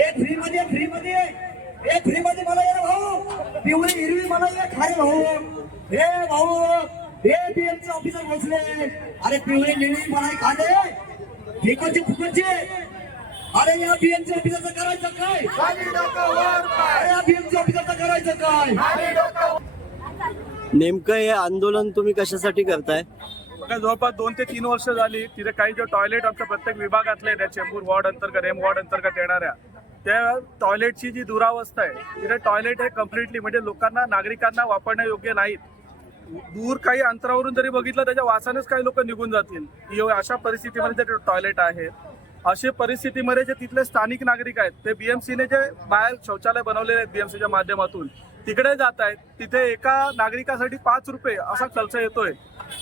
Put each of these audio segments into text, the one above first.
हे फ्री मध्ये फ्री मध्ये हे फ्री मध्ये मला ये भाऊ. पिवळी हिरवी मला ये. खारे भाऊ. हे भाऊ. हे बीएमचे ऑफिसर बसले. अरे पिवळी निळी मला खाले फेकाची फुकटची अरे या बीएमचे ऑफिसरचं करायचं काय? अरे या बीएमचे ऑफिसरचं करायचं काय? नेमकं हे आंदोलन तुम्ही कशासाठी करताय? बघा जवळपास दोन ते तीन वर्ष झाली तिथे काही जे टॉयलेट आमच्या प्रत्येक विभागातले त्या चेंबूर वॉर्ड अंतर्गत एम वॉर्ड अंतर्गत येणाऱ्या. त्या टॉयलेटची जी दुरावस्था आहे तिथे टॉयलेट हे कम्प्लिटली म्हणजे लोकांना नागरिकांना वापरण्यायोग्य नाहीत. दूर काही अंतरावरून जरी बघितलं त्याच्या वासानेच काही लोक निघून जातील. अशा परिस्थितीमध्ये ते टॉयलेट आहेत अशी परिस्थितीमध्ये जे तिथले स्थानिक नागरिक आहेत ते बीएमसीने जे बाहेर शौचालय बनवलेले आहेत बीएमसीच्या माध्यमातून तिकडे जात आहेत. तिथे एका नागरिकासाठी पाच रुपये असा खर्च येतोय.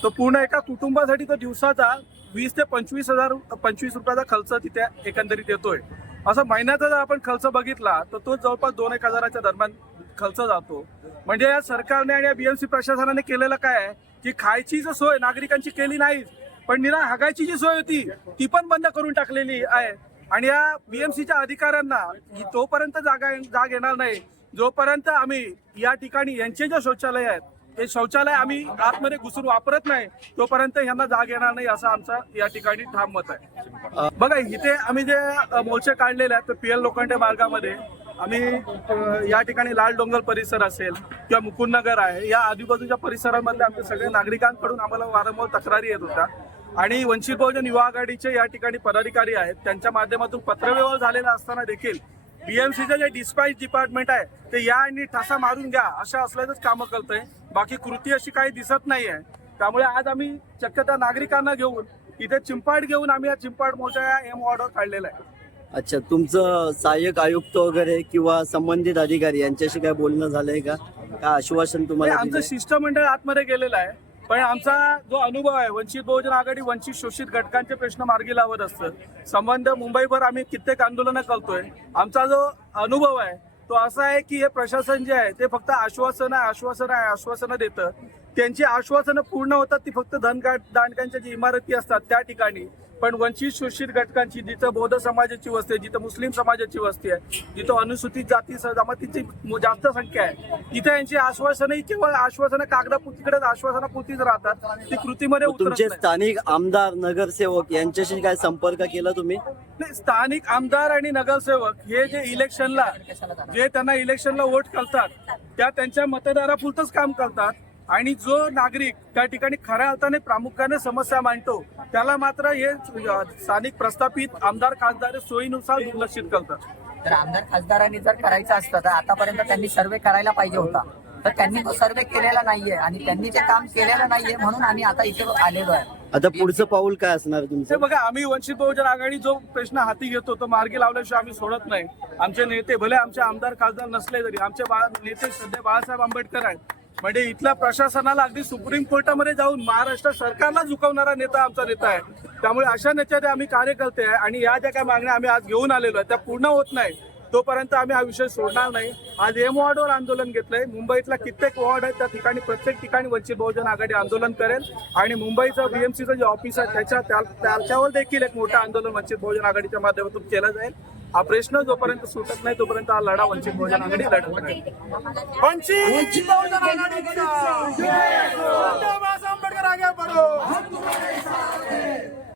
तो पूर्ण एका कुटुंबासाठी तो दिवसाचा वीस ते पंचवीस हजार पंचवीस रुपयाचा खर्च तिथे एकंदरीत येतोय. असं महिन्याचा जर आपण खर्च बघितला तर तो जवळपास दोन एक हजाराच्या दरम्यान खर्च जातो. म्हणजे या सरकारने आणि या बीएमसी प्रशासनाने केलेलं काय आहे की खायची जर सोय नागरिकांची केली नाही पण निरा हागायची जी सोय होती ती पण बंद करून टाकलेली आहे. आणि या बीएमसीच्या अधिकाऱ्यांना ही तोपर्यंत जागा जाग येणार नाही. जोपर्यंत आम्ही या ठिकाणी यांचे जे शौचालय आहेत हे शौचालय आम्ही आतमध्ये घुसून वापरत नाही तोपर्यंत यांना जाग येणार नाही असं आमचं या ठिकाणी ठाम मत आहे. बघा इथे आम्ही जे मोर्चे काढलेले आहेत पी एल लोखंडे मार्गामध्ये आम्ही या ठिकाणी लाल डोंगर परिसर असेल किंवा मुकुंदनगर आहे या आजूबाजूच्या परिसरामध्ये आमच्या सगळे नागरिकांकडून आम्हाला वारंवार तक्रारी येत होत्या. आणि वंचित बहुजन युवा आघाडीचे या ठिकाणी पदाधिकारी आहेत त्यांच्या माध्यमातून पत्रव्यवहार झालेला असताना देखील बीएमसीचं जे डिस्पॅच डिपार्टमेंट आहे ते या आणि ठसा मारून घ्या अशा असल्याचंच कामं करतंय. बाकी कृती अशी काही दिसत नाही आहे त्यामुळे आज आम्ही चक्क त्या नागरिकांना घेऊन इथे चिंपाड घेऊन आम्ही या चिंपाड मोर्चा या एम ऑर्डर काढलेला आहे. अच्छा तुमचं सहाय्यक आयुक्त वगैरे किंवा संबंधित अधिकारी यांच्याशी काय बोलणं झालंय का? काय आश्वासन तुम्हाला आमचं दिलंय? शिष्टमंडळ आतमध्ये गेलेलं आहे. पण आमचा जो अनुभव आहे वंचित बहुजन आघाडी वंचित शोषित घटकांचे प्रश्न मार्गी लावत असतं. संबंध मुंबईभर आम्ही कित्येक आंदोलनं करतोय. आमचा जो अनुभव आहे तो असा आहे की हे प्रशासन जे आहे ते फक्त आश्वासन आहे आश्वासन आहे आश्वासनं देतं. त्यांची आश्वासनं पूर्ण होतात ती फक्त धनकाट दांडकांच्या जी इमारती असतात त्या ठिकाणी. पण वंचित शोषित घटकांची जिथं बौद्ध समाजाची वस्ती आहे जिथं मुस्लिम समाजाची वस्ती आहे जिथं अनुसूचित जाती जमातीची जास्त संख्या आहे तिथे यांची आश्वासनही केवळ आश्वासनं कागदापुतीकडेच आश्वासनापुरतीच राहतात. ती कृतीमध्ये तुमचे. स्थानिक आमदार नगरसेवक यांच्याशी काय संपर्क केला तुम्ही? नाही, स्थानिक आमदार आणि नगरसेवक हे जे इलेक्शनला जे त्यांना इलेक्शनला वोट करतात त्या त्यांच्या मतदारापुरतच काम करतात. आणि जो नागरिक त्या ठिकाणी खऱ्या अर्थाने प्रामुख्याने समस्या मांडतो त्याला मात्र हे स्थानिक प्रस्थापित आमदार खासदार सोयीनुसार दुर्लक्षित करतात. तर आमदार खासदारांनी जर करायचं असतं तर आतापर्यंत त्यांनी सर्वे करायला पाहिजे होता. तर त्यांनी तो सर्वे केलेला नाहीये आणि त्यांनी ते काम केलेलं नाहीये म्हणून आम्ही आता इथे आलेलो आहे. आता पुढचं पाऊल काय असणार तुमचं? बघा आम्ही वंचित बहुजन आघाडी जो प्रश्न हाती घेतो तो मार्गी लावल्याशिवाय आम्ही सोडत नाही. आमचे नेते भले आमचे आमदार खासदार नसले तरी आमचे नेते सध्या बाळासाहेब आंबेडकर आहेत. म्हणजे इथल्या प्रशासनाला अगदी सुप्रीम कोर्टामध्ये जाऊन महाराष्ट्र सरकारला झुकवणारा नेता आमचा नेता आहे. त्यामुळे अशा नेत्याने आम्ही कार्यकर्ते आहे आणि या ज्या काही मागण्या आम्ही आज घेऊन आलेलो आहे त्या पूर्ण होत नाही. तोपर्यंत आम्ही हा विषय सोडणार नाही. आज एम वॉर्डवर आंदोलन घेतलंय. मुंबईतला कित्येक वॉर्ड आहे त्या ठिकाणी प्रत्येक ठिकाणी वंचित बहुजन आघाडी आंदोलन करेल. आणि मुंबईचं बीएमसीचं जे ऑफिस आहे त्याच्या त्या- त्याच्यावर देखील एक मोठं आंदोलन वंचित बहुजन आघाडीच्या माध्यमातून केलं जाईल. हा प्रश्न जोपर्यंत सुटत नाही तोपर्यंत हा लढा वंचित बहुजन आघाडी लढत नाही. वंचित बहुजन आघाडीचा. आंबेडकर आगे बढो.